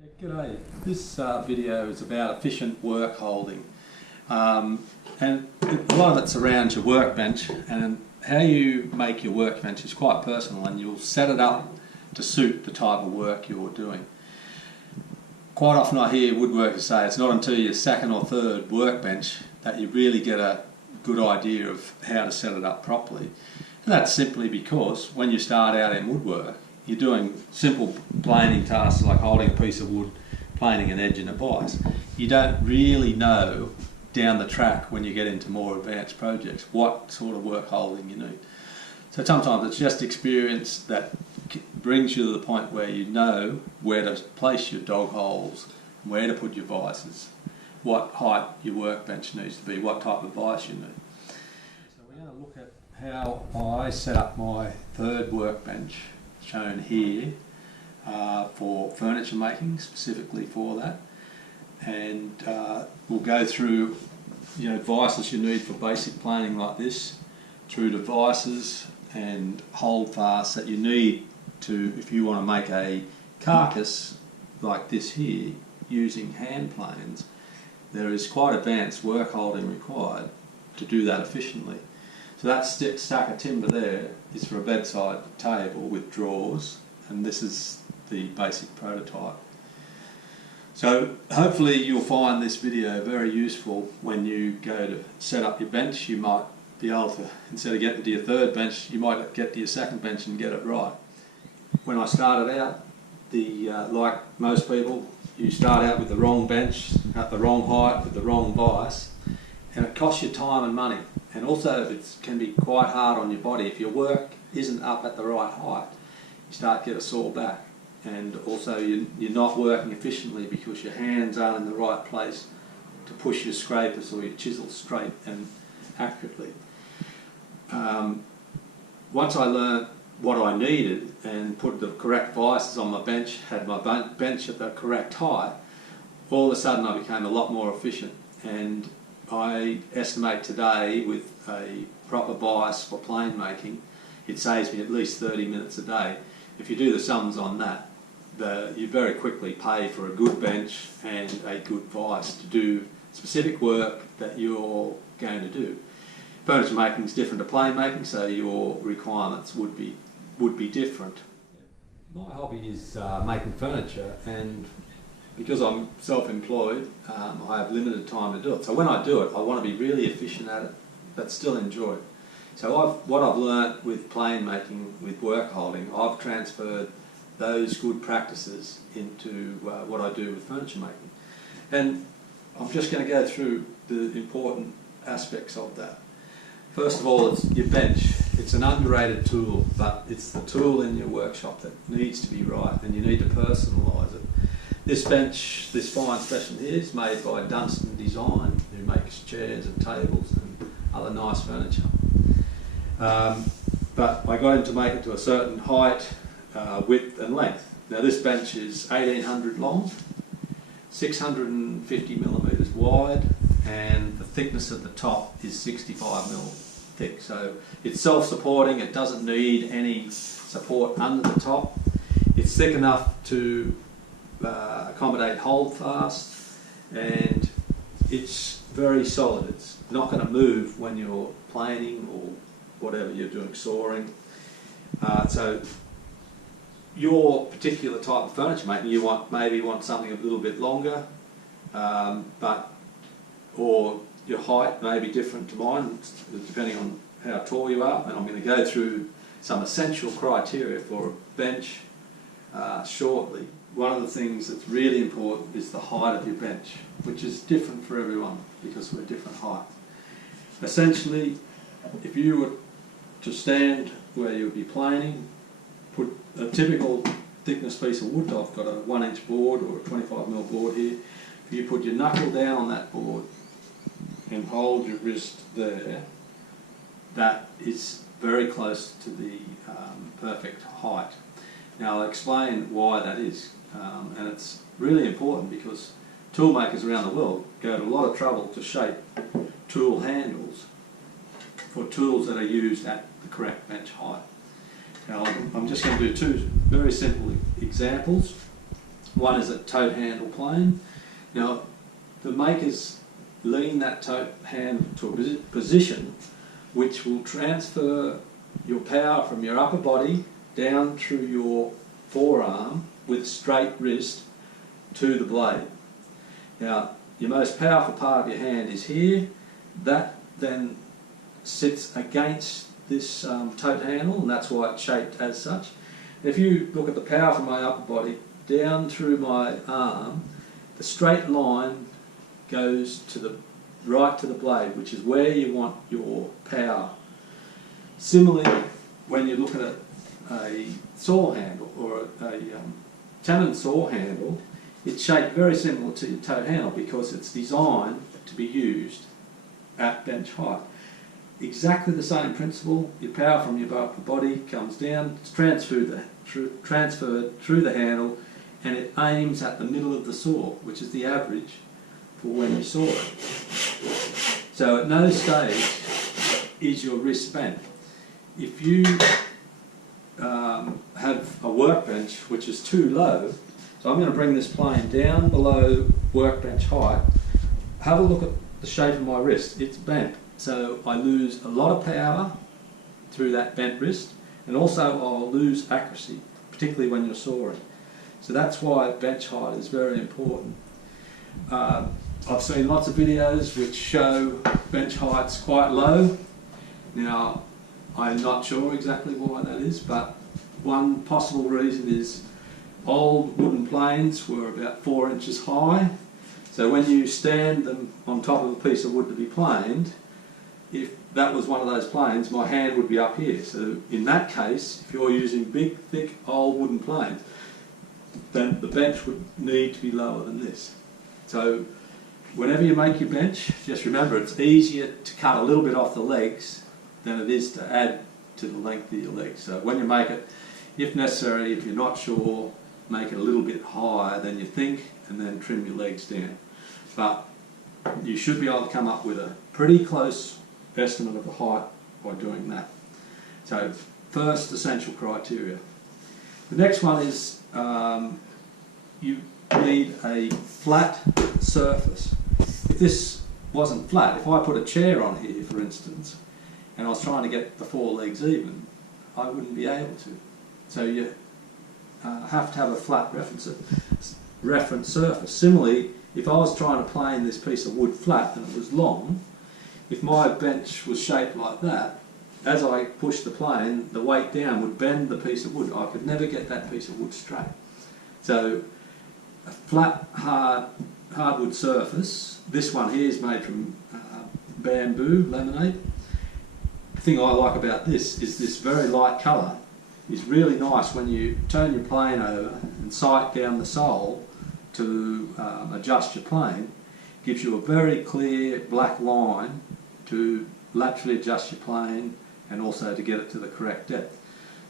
Yeah, g'day. This video is about efficient work holding, and a lot of it's around your workbench, and how you make your workbench is quite personal, and you'll set it up to suit the type of work you're doing. Quite often I hear woodworkers say it's not until your second or third workbench that you really get a good idea of how to set it up properly. And that's simply because when you start out in woodwork, you're doing simple planing tasks like holding a piece of wood, planing an edge in a vise. You don't really know down the track when you get into more advanced projects what sort of work holding you need. So sometimes it's just experience that brings you to the point where you know where to place your dog holes, where to put your vices, what height your workbench needs to be, what type of vise you need. So we're going to look at how I set up my third workbench, shown here, for furniture making, specifically for that, and we'll go through vices you need for basic planing like this, through to vices and holdfasts that you need to, if you want to make a carcass like this here using hand planes. There is quite advanced work holding required to do that efficiently. So that stack of timber there is for a bedside table with drawers, and this is the basic prototype. So hopefully you'll find this video very useful when you go to set up your bench. You might be able to, instead of getting to your third bench, you might get to your second bench and get it right. When I started out, like most people, you start out with the wrong bench, at the wrong height, with the wrong vise, and it costs you time and money. And also it can be quite hard on your body. If your work isn't up at the right height, you start to get a sore back. And also you're not working efficiently because your hands aren't in the right place to push your scrapers or your chisels straight and accurately. Once I learned what I needed and put the correct vices on my bench, had my bench at the correct height, all of a sudden I became a lot more efficient. And I estimate today with a proper vise for plane making, it saves me at least 30 minutes a day. If you do the sums on that, you very quickly pay for a good bench and a good vise to do specific work that you're going to do. Furniture making is different to plane making, so your requirements would be different. My hobby is making furniture, and because I'm self-employed, I have limited time to do it. So when I do it, I want to be really efficient at it, but still enjoy it. So what I've learnt with plane making, with work holding, I've transferred those good practices into what I do with furniture making. And I'm just going to go through the important aspects of that. First of all, it's your bench. It's an underrated tool, but it's the tool in your workshop that needs to be right, and you need to personalise it. This bench, this fine specimen here, is made by Dunstan Design, who makes chairs and tables and other nice furniture. But I got him to make it to a certain height, width and length. Now this bench is 1800 long, 650 millimetres wide, and the thickness at the top is 65 mil thick. So it's self-supporting, it doesn't need any support under the top. It's thick enough to accommodate holdfast, and it's very solid. It's not going to move when you're planing or whatever you're doing, sawing. So your particular type of furniture making, you maybe want something a little bit longer, or your height may be different to mine, depending on how tall you are. And I'm going to go through some essential criteria for a bench shortly. One of the things that's really important is the height of your bench, which is different for everyone because we're different heights. Essentially, if you were to stand where you would be planing, put a typical thickness piece of wood, I've got a 1-inch board or a 25mm board here. If you put your knuckle down on that board and hold your wrist there, that is very close to the perfect height. Now I'll explain why that is, and it's really important because tool makers around the world go to a lot of trouble to shape tool handles for tools that are used at the correct bench height. Now I'm just going to do two very simple examples. One is a tote handle plane. Now, the makers lean that tote handle to a position which will transfer your power from your upper body down through your forearm with straight wrist to the blade. Now, your most powerful part of your hand is here. That then sits against this tote handle, and that's why it's shaped as such. If you look at the power from my upper body down through my arm, the straight line goes to the right to the blade, which is where you want your power. Similarly, when you look at a saw handle or a tenon saw handle, it's shaped very similar to your tote handle because it's designed to be used at bench height. Exactly the same principle. Your power from your upper body comes down, it's transferred through the handle, and it aims at the middle of the saw, which is the average for when you saw it. So at no stage is your wrist bent. If you have a workbench which is too low, so I'm going to bring this plane down below workbench height, have a look at the shape of my wrist. It's bent, so I lose a lot of power through that bent wrist, and also I'll lose accuracy, particularly when you're sawing. So that's why bench height is very important. I've seen lots of videos which show bench heights quite low. Now, I'm not sure exactly why that is, but one possible reason is old wooden planes were about 4 inches high. So when you stand them on top of a piece of wood to be planed, if that was one of those planes, my hand would be up here. So in that case, if you're using big, thick, old wooden planes, then the bench would need to be lower than this. So whenever you make your bench, just remember it's easier to cut a little bit off the legs than it is to add to the length of your legs. So when you make it, if necessary, if you're not sure, make it a little bit higher than you think and then trim your legs down. But you should be able to come up with a pretty close estimate of the height by doing that. So first essential criteria. The next one is you need a flat surface. If this wasn't flat, if I put a chair on here, for instance, and I was trying to get the 4 legs even, I wouldn't be able to. So you have to have a flat reference surface. Similarly, if I was trying to plane this piece of wood flat and it was long, if my bench was shaped like that, as I pushed the plane, the weight down would bend the piece of wood. I could never get that piece of wood straight. So a flat, hardwood surface. This one here is made from bamboo laminate. The thing I like about this is this very light colour is really nice when you turn your plane over and sight down the sole to adjust your plane. Gives you a very clear black line to laterally adjust your plane and also to get it to the correct depth.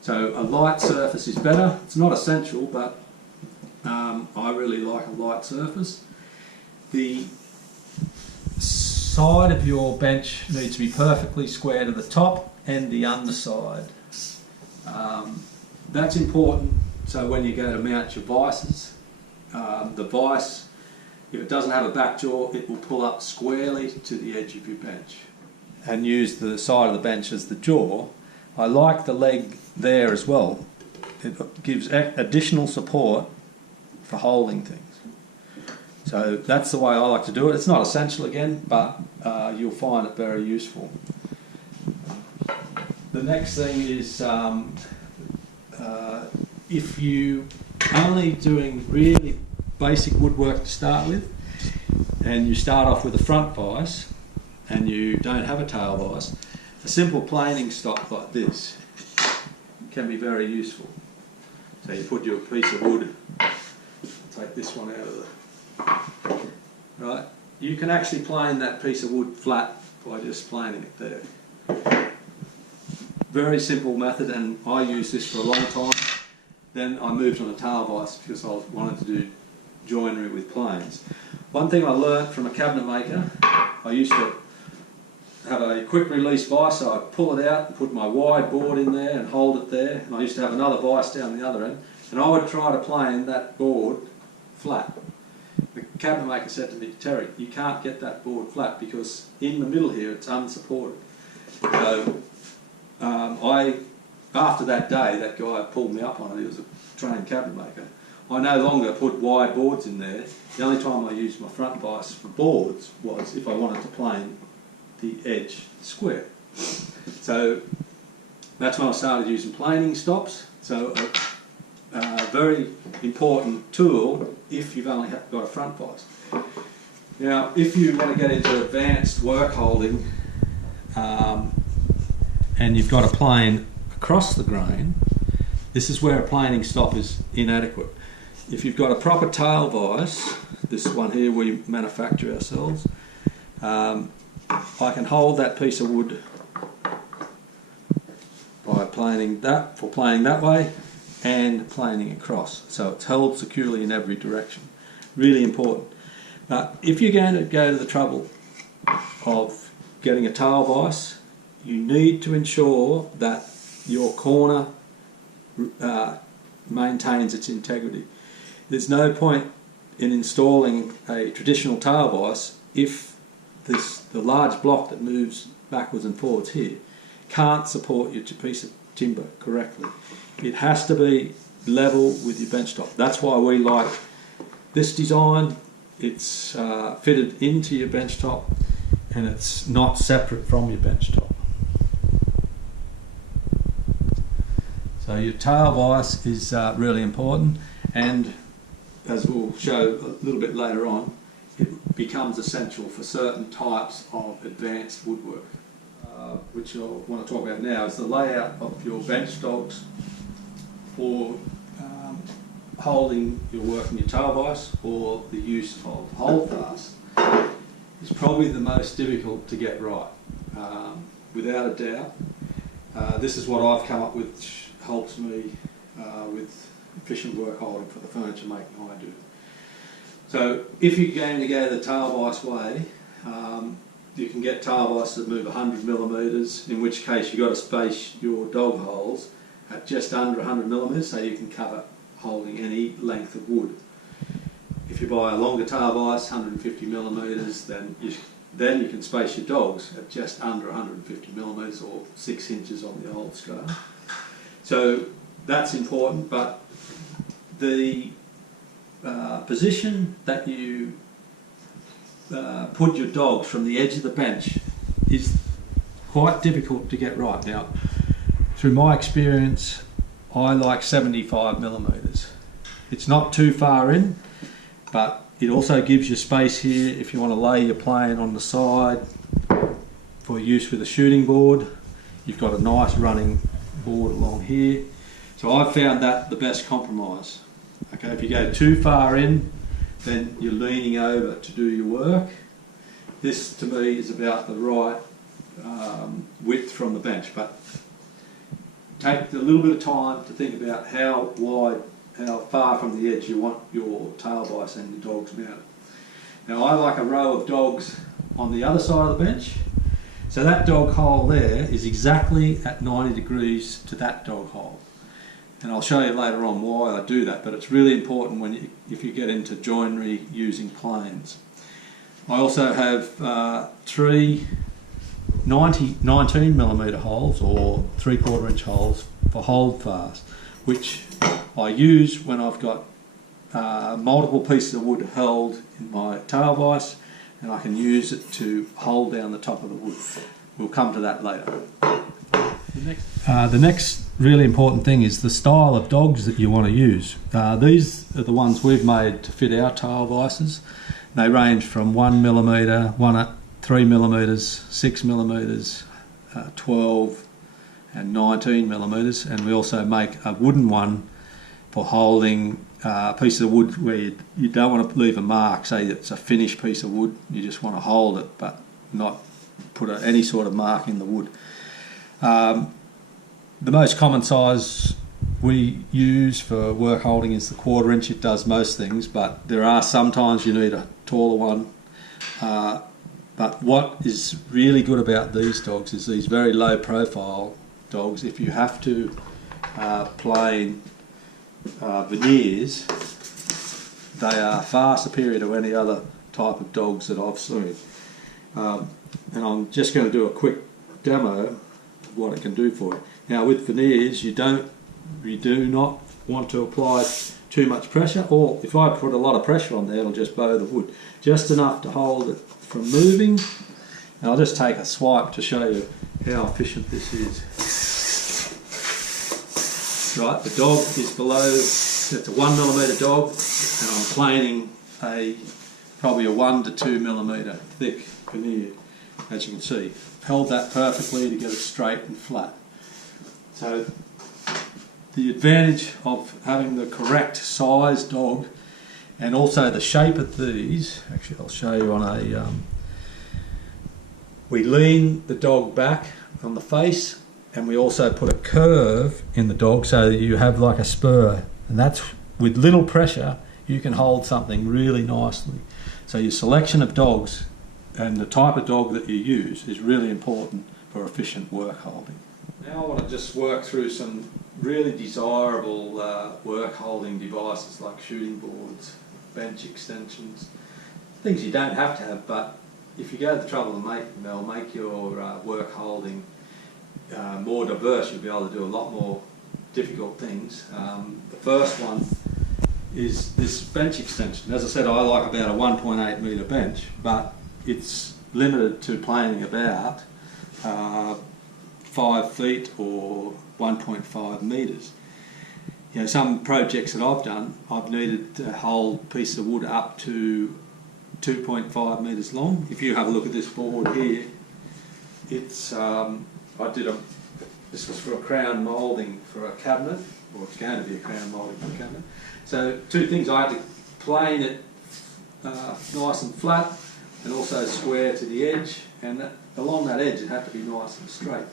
So a light surface is better. It's not essential, but I really like a light surface. The side of your bench needs to be perfectly square to the top and the underside. That's important, so when you go to mount your vices, the vise, if it doesn't have a back jaw, it will pull up squarely to the edge of your bench. And use the side of the bench as the jaw. I like the leg there as well. It gives additional support for holding things. So that's the way I like to do it. It's not essential again, but you'll find it very useful. The next thing is if you only doing really basic woodwork to start with, and you start off with a front vise and you don't have a tail vise, a simple planing stock like this can be very useful. So you put your piece of wood, take this one out of the, right, you can actually plane that piece of wood flat by just planing it there. Very simple method, and I used this for a long time. Then I moved on to tail vise because I wanted to do joinery with planes. One thing I learnt from a cabinet maker, I used to have a quick release vise, so I'd pull it out and put my wide board in there and hold it there, and I used to have another vise down the other end, and I would try to plane that board flat. The cabinet maker said to me, Terry, you can't get that board flat because in the middle here it's unsupported. So after that day, that guy pulled me up on it. He was a trained cabinet maker. I no longer put wide boards in there. The only time I used my front vise for boards was if I wanted to plane the edge square. So that's when I started using planing stops. So a very important tool if you've only got a front vise. Now, if you want to get into advanced work holding and you've got a plane across the grain, this is where a planing stop is inadequate. If you've got a proper tail vise, this one here we manufacture ourselves, I can hold that piece of wood by planing that, for planing that way and planing across. So it's held securely in every direction. Really important. But if you're going to go to the trouble of getting a tail vise, you need to ensure that your corner maintains its integrity. There's no point in installing a traditional tail vise if the large block that moves backwards and forwards here can't support your piece of timber correctly. It has to be level with your bench top. That's why we like this design. It's fitted into your bench top and it's not separate from your bench top. So your tail vise is really important, and as we'll show a little bit later on, it becomes essential for certain types of advanced woodwork. Which I want to talk about now is the layout of your bench dogs for holding your work in your tail vise, or the use of holdfast is probably the most difficult to get right, without a doubt. This is what I've come up with, which helps me with efficient work holding for the furniture making I do. So if you're going to go the tail vise way, you can get tail vices that move 100 millimetres, in which case you've got to space your dog holes at just under 100 millimetres so you can cover holding any length of wood. If you buy a longer tail vise, 150 millimetres, then you can space your dogs at just under 150 millimetres, or 6 inches on the old scale. So that's important, but the position that you put your dogs from the edge of the bench is quite difficult to get right. Now, through my experience, I like 75 millimetres. It's not too far in, but it also gives you space here if you want to lay your plane on the side for use with a shooting board. You've got a nice running board along here. So I've found that the best compromise. Okay, if you go too far in, then you're leaning over to do your work. This to me is about the right width from the bench, but take a little bit of time to think about how wide, how far from the edge you want your tail vise and your dogs mounted. Now I like a row of dogs on the other side of the bench, so that dog hole there is exactly at 90 degrees to that dog hole. And I'll show you later on why I do that, but it's really important if you get into joinery using planes. I also have three 19mm holes, or 3/4 inch holes for holdfast, which I use when I've got multiple pieces of wood held in my tail vise, and I can use it to hold down the top of the wood. We'll come to that later. The next really important thing is the style of dogs that you want to use. These are the ones we've made to fit our tail vices. They range from 1mm, 3mm, 6mm, 12 and 19mm, and we also make a wooden one for holding pieces of wood where you don't want to leave a mark. Say it's a finished piece of wood, you just want to hold it but not put any sort of mark in the wood. The most common size we use for work holding is the 1/4 inch. It does most things, but there are sometimes you need a taller one. But what is really good about these dogs is these very low profile dogs. If you have to plane veneers, they are far superior to any other type of dogs that I've seen. And I'm just going to do a quick demo of what it can do for you. Now with veneers, you do not want to apply too much pressure, or if I put a lot of pressure on there, it'll just bow the wood. Just enough to hold it from moving. And I'll just take a swipe to show you how efficient this is. Right, the dog is below, it's a 1mm dog, and I'm planing probably a 1 to 2mm thick veneer, as you can see. Held that perfectly to get it straight and flat. So the advantage of having the correct size dog, and also the shape of these, actually I'll show you on a, we lean the dog back on the face, and we also put a curve in the dog so that you have like a spur, and that's with little pressure you can hold something really nicely. So your selection of dogs and the type of dog that you use is really important for efficient work holding. Now I want to just work through some really desirable work holding devices like shooting boards, bench extensions, things you don't have to have, but if you go to the trouble of making them, they'll make your work holding more diverse. You'll be able to do a lot more difficult things. The first one is this bench extension. As I said, I like about a 1.8 metre bench, but it's limited to planing about 5 feet or 1.5 metres. You know, some projects that I've done, I've needed to hold a piece of wood up to 2.5 metres long. If you have a look at this board here, it's this was for a crown moulding for a cabinet, or it's going to be a crown moulding for a cabinet. So two things, I had to plane it nice and flat, and also square to the edge, and along that edge it had to be nice and straight.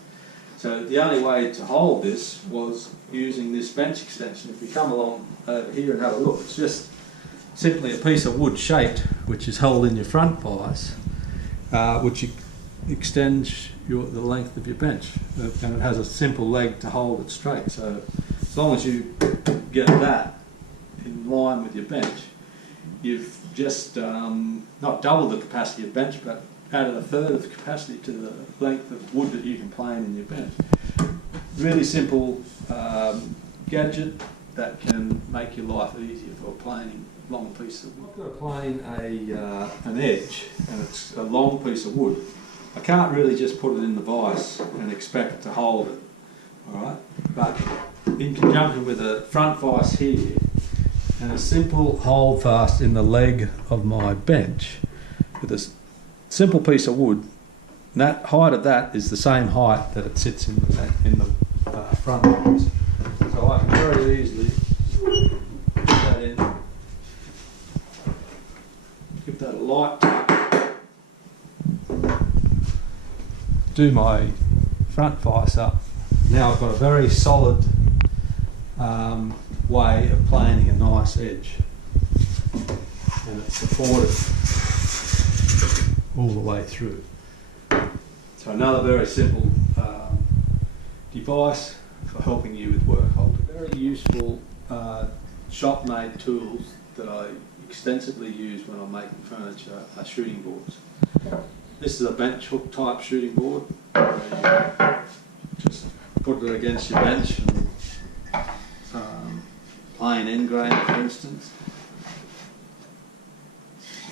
So the only way to hold this was using this bench extension. If you come along over here and have a look, it's just simply a piece of wood shaped, which is held in your front vise, which extends the length of your bench, and it has a simple leg to hold it straight. So as long as you get that in line with your bench, you've just not doubled the capacity of bench, but added a third of the capacity to the length of wood that you can plane in your bench. Really simple gadget that can make your life easier for planing long pieces of wood. I've got to plane an edge, and it's a long piece of wood. I can't really just put it in the vise and expect to hold it, all right? But in conjunction with a front vise here and a simple hold fast in the leg of my bench with a simple piece of wood, and that height of that is the same height that it sits in the front vise. So I can very easily put that in, give that a light tap, do my front vise up. Now I've got a very solid way of planing a nice edge, and it's supported all the way through. So another very simple device for helping you with work holding. Very useful shop-made tools that I extensively use when I'm making furniture are shooting boards. This is a bench hook type shooting board. Just put it against your bench and plain end grain, for instance.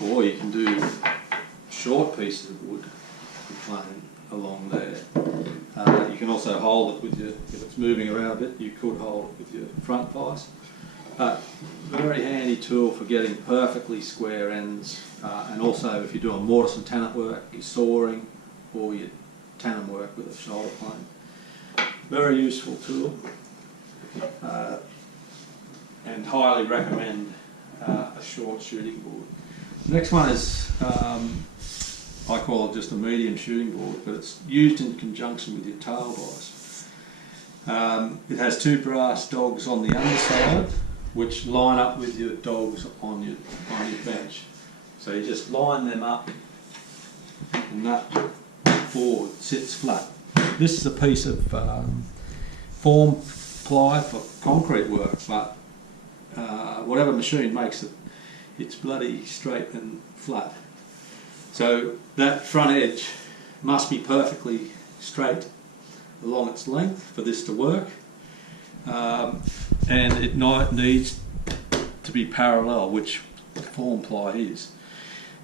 Or you can do short pieces of wood plain along there. You can also hold it with your, if it's moving around a bit, you could hold it with your front vise. Very handy tool for getting perfectly square ends, and also if you're doing mortise and tenon work, your sawing, or your tenon work with a shoulder plane. Very useful tool, and highly recommend a short shooting board. The next one is, I call it just a medium shooting board, but it's used in conjunction with your Tileboss. It has two brass dogs on the underside, which line up with your dogs on your bench. So you just line them up, and that board sits flat. This is a piece of form ply for concrete work, but whatever machine makes it it's bloody straight and flat. So that front edge must be perfectly straight along its length for this to work, and it needs to be parallel, which form ply is.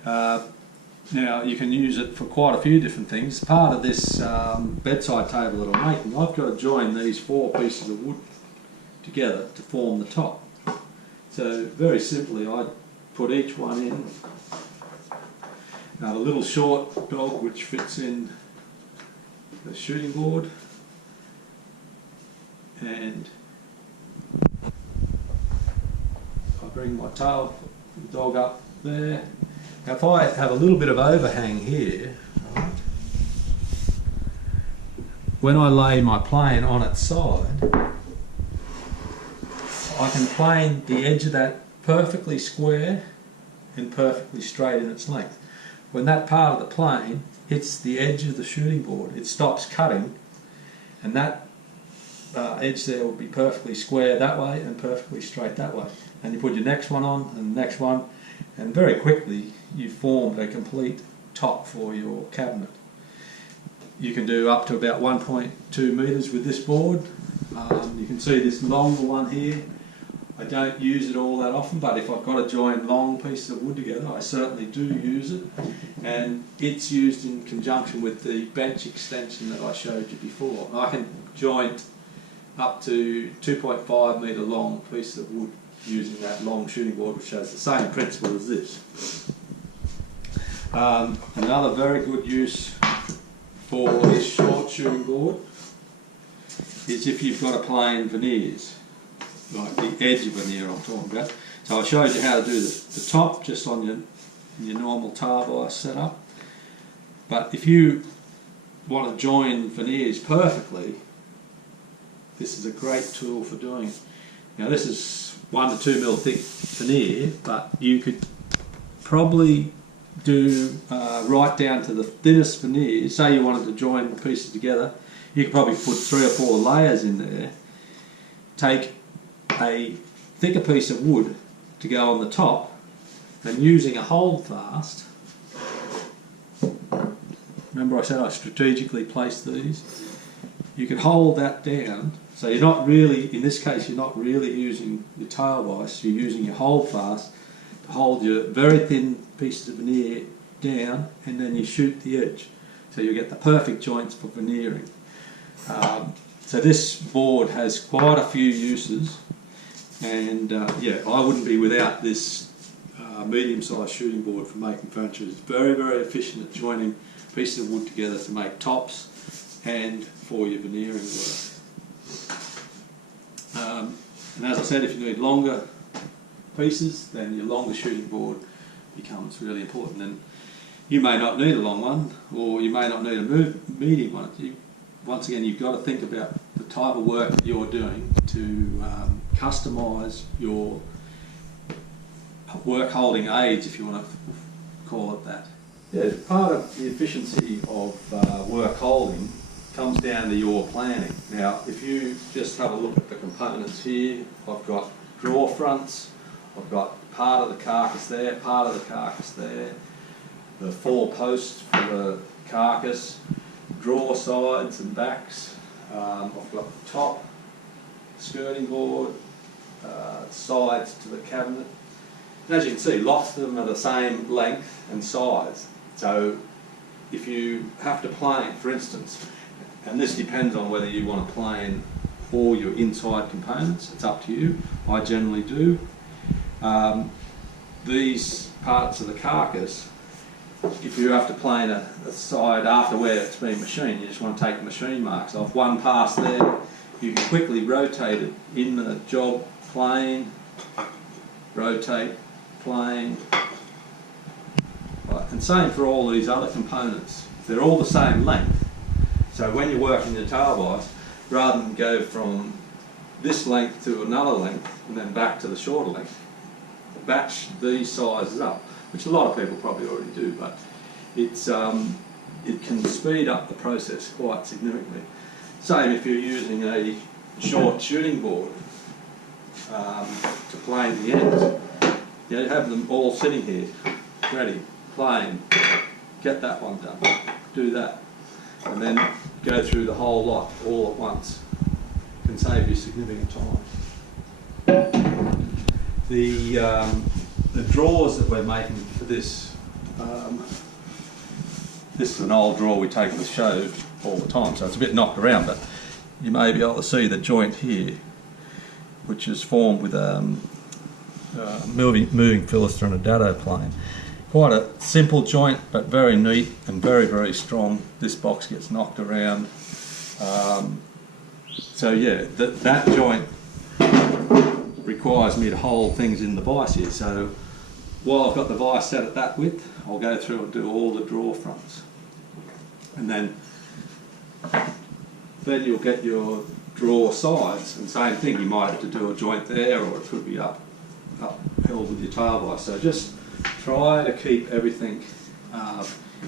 Now you can use it for quite a few different things. Part of this bedside table that I'm making, I've got to join these 4 pieces of wood together to form the top. So very simply I put each one in. Now the little short dog which fits in the shooting board, and I bring my tail dog up there. Now if I have a little bit of overhang here, right, when I lay my plane on its side, I can plane the edge of that perfectly square and perfectly straight in its length. When that part of the plane hits the edge of the shooting board, it stops cutting, and that edge there will be perfectly square that way and perfectly straight that way. And you put your next one on and the next one, and very quickly you've formed a complete top for your cabinet. You can do up to about 1.2 metres with this board. You can see this longer one here. I don't use it all that often, but if I've got to join long pieces of wood together, I certainly do use it, and it's used in conjunction with the bench extension that I showed you before. I can join up to 2.5 metre long pieces of wood using that long shooting board, which has the same principle as this. Another very good use for this short shooting board is if you've got a plain veneers, like the edge of veneer I'm talking about. So I showed you how to do the top just on your normal Tileboss setup. But if you want to join veneers perfectly, this is a great tool for doing it. Now this is 1 to 2 mil thick veneer, but you could probably do right down to the thinnest veneer. Say you wanted to join the pieces together, you could probably put 3 or 4 layers in there. Take a thicker piece of wood to go on the top, and using a holdfast, remember I said I strategically placed these, you could hold that down, so you're not really, in this case you're not really using your Tileboss, you're using your holdfast to hold your very thin pieces of veneer down, and then you shoot the edge, so you get the perfect joints for veneering. So this board has quite a few uses, and yeah, I wouldn't be without this medium-sized shooting board for making furniture. It's very, very efficient at joining pieces of wood together to make tops and for your veneering work. And as I said, if you need longer pieces, then your longer shooting board becomes really important. And you may not need a long one, or you may not need a medium one. Once again, you've got to think about the type of work that you're doing to customise your work holding aids, if you want to call it that. Yeah, part of the efficiency of work holding comes down to your planning. Now, if you just have a look at the components here, I've got drawer fronts, I've got part of the carcass there, part of the carcass there, the 4 posts for the carcass, drawer sides and backs. I've got the top, skirting board, sides to the cabinet. And as you can see, lots of them are the same length and size. So if you have to plane, for instance, and this depends on whether you want to plane all your inside components, it's up to you. I generally do. These parts of the carcass, if you have to plane a side after where it's been machined, you just want to take the machine marks off. One pass there, you can quickly rotate it in the job, plane, rotate, plane. Right. And same for all these other components. They're all the same length. So when you're working your Tileboss, rather than go from this length to another length and then back to the shorter length, batch these sizes up, which a lot of people probably already do, but it's it can speed up the process quite significantly. Same if you're using a short shooting board to plane the ends. You have them all sitting here, ready, playing. Get that one done, do that, and then go through the whole lot all at once. Can save you significant time. The drawers that we're making for this, this is an old drawer we take to the show all the time, so it's a bit knocked around, but you may be able to see the joint here, which is formed with moving fillister and a dado plane. Quite a simple joint, but very neat and very, very strong. This box gets knocked around. So yeah, that joint requires me to hold things in the vise here. So while I've got the vise set at that width, I'll go through and do all the drawer fronts. And then you'll get your drawer sides, and same thing, you might have to do a joint there, or it could be uphill with your tail vise. So just try to keep everything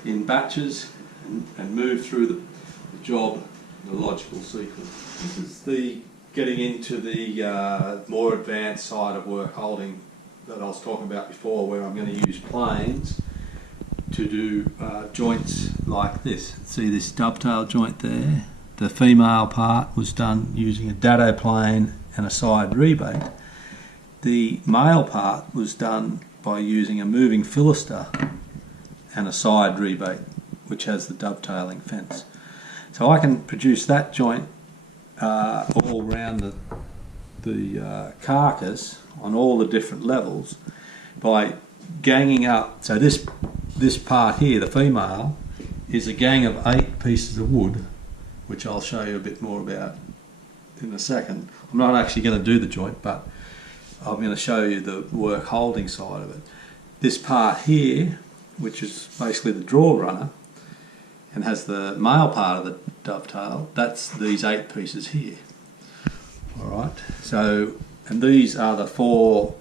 in batches and move through the job in a logical sequence. This is getting into the more advanced side of work holding that I was talking about before, where I'm going to use planes to do joints like this. See this dovetail joint there? The female part was done using a dado plane and a side rebate. The male part was done by using a moving fillister and a side rebate, which has the dovetailing fence. So I can produce that joint all around the carcass on all the different levels by ganging up. So this part here, the female, is a gang of 8 pieces of wood, which I'll show you a bit more about in a second. I'm not actually going to do the joint, but I'm going to show you the work holding side of it. This part here, which is basically the drawer runner and has the male part of the dovetail, that's these 8 pieces here. Alright, so, and these are the 4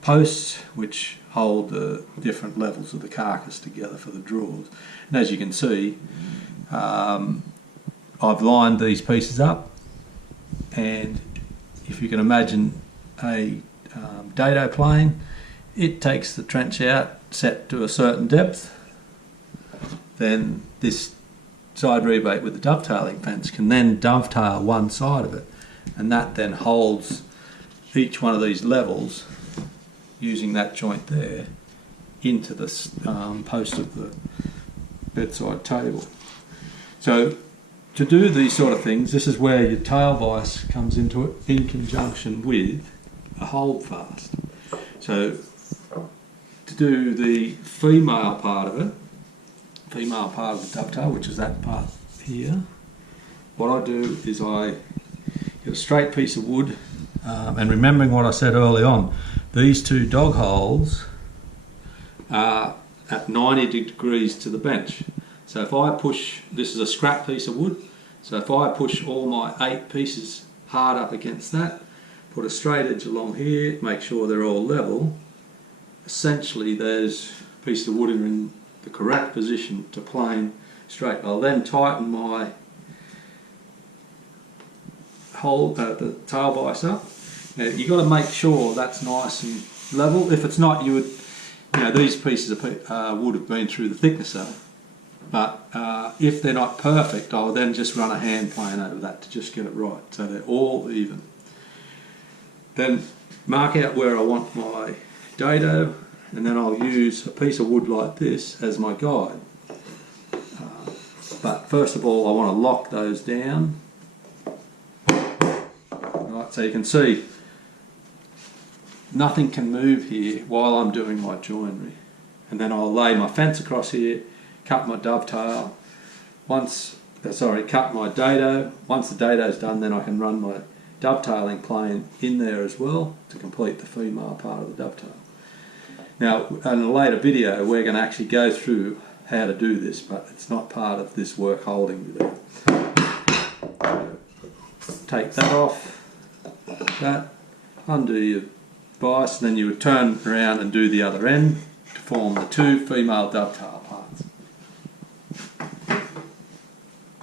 posts which hold the different levels of the carcass together for the drawers. And as you can see, I've lined these pieces up, and if you can imagine a dado plane, it takes the trench out set to a certain depth. Then this side rebate with the dovetailing fence can then dovetail one side of it, and that then holds each one of these levels using that joint there into the post of the bedside table. So to do these sort of things, this is where your tail vise comes into it in conjunction with a hold fast. So to do the female part of it, female part of the dovetail, which is that part here, what I do is I get a straight piece of wood, and remembering what I said early on, these 2 dog holes are at 90 degrees to the bench. So if I push, this is a scrap piece of wood, so if I push all my 8 pieces hard up against that, put a straight edge along here, make sure they're all level, essentially those pieces of wood are in the correct position to plane straight. I'll then tighten my hole, the tail vise up. Now you've got to make sure that's nice and level. If it's not, you would, these pieces of wood have been through the thicknesser. But if they're not perfect, I'll then just run a hand plane over that to just get it right, so they're all even. Then mark out where I want my dado, and then I'll use a piece of wood like this as my guide. But first of all, I want to lock those down. Right, so you can see nothing can move here while I'm doing my joinery. And then I'll lay my fence across here, cut my dovetail, cut my dado. Once the dado's done, then I can run my dovetailing plane in there as well to complete the female part of the dovetail. Now, in a later video, we're going to actually go through how to do this, but it's not part of this work holding video. Take that off, undo your vise, and then you would turn around and do the other end to form the 2 female dovetail parts.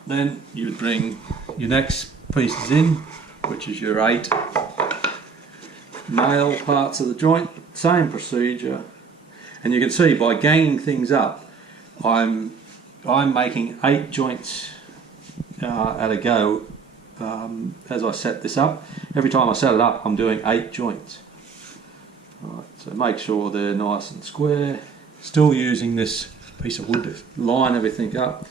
Then you would bring your next pieces in, which is your 8 male parts of the joint, same procedure. And you can see by ganging things up, I'm making 8 joints at a go as I set this up. Every time I set it up, I'm doing 8 joints. Right, so make sure they're nice and square. Still using this piece of wood to line everything up.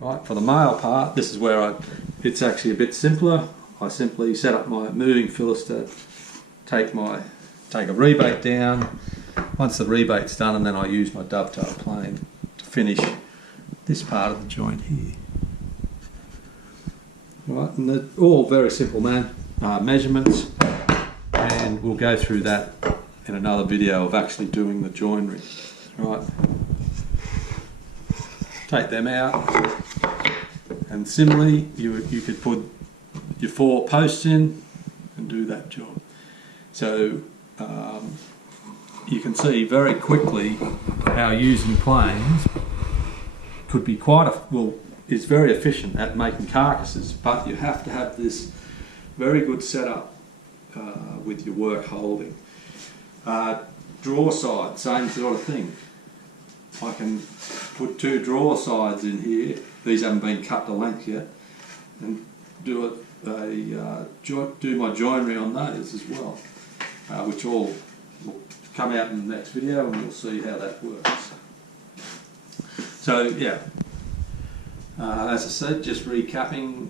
Right, for the male part, this is where it's actually a bit simpler. I simply set up my moving fillets to take a rebate down. Once the rebate's done, and then I use my dovetail plane to finish this part of the joint here. Right, and they're all very simple measurements, and we'll go through that in another video of actually doing the joinery. Right, take them out, and similarly you could put your 4 posts in and do that job. So you can see very quickly how using planes could be is very efficient at making carcasses, but you have to have this very good setup with your work holding. Drawer side, same sort of thing. I can put 2 drawer sides in here. These haven't been cut to length yet, and do my joinery on those as well, which all will come out in the next video, and we'll see how that works. So yeah, as I said, just recapping,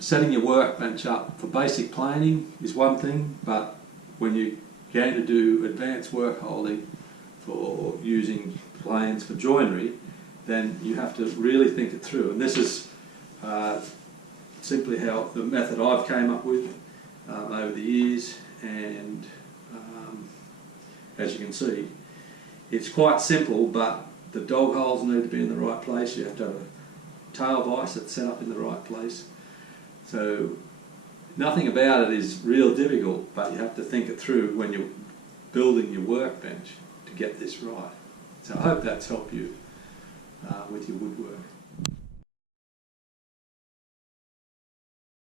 setting your workbench up for basic planing is one thing, but when you're going to do advanced work holding for using planes for joinery, then you have to really think it through. And this is simply how the method I've came up with over the years, and as you can see, it's quite simple, but the dog holes need to be in the right place. You have to have a tail vise that's set up in the right place. So nothing about it is real difficult, but you have to think it through when you're building your workbench to get this right. So I hope that's helped you with your woodwork.